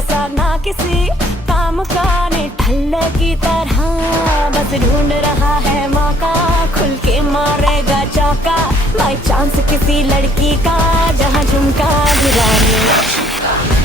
जैसा ना किसी काम का, निठल्ले की तरह बस ढूंढ रहा है मौका, खुल के मारेगा चौका बाई चांस किसी लड़की का, जहाँ झुमका गिराने